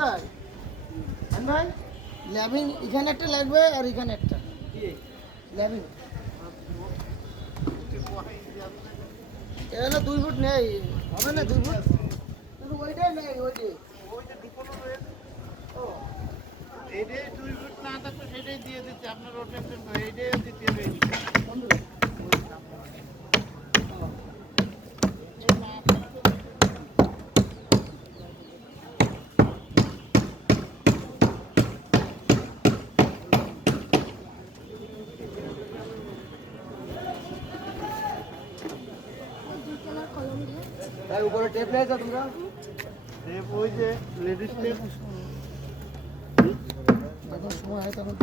ভাই ভাই ল্যাবিং এখানে একটা লাগবে আর এখানে একটা ল্যাবিং এখানে 2 ফুট নেই হবে না 2 ফুট কিন্তু ওইটাই নেই ওইটাই ও এইটাই 2 ফুট না থাকলে সেটাই দিয়ে দিচ্ছি আপনার ওটা এইটাই দিতে হবে তার উপরে টেপ নেই তো তোমরা টেপ ওই যে লেডিস টেপ যখন সময় হয় তখন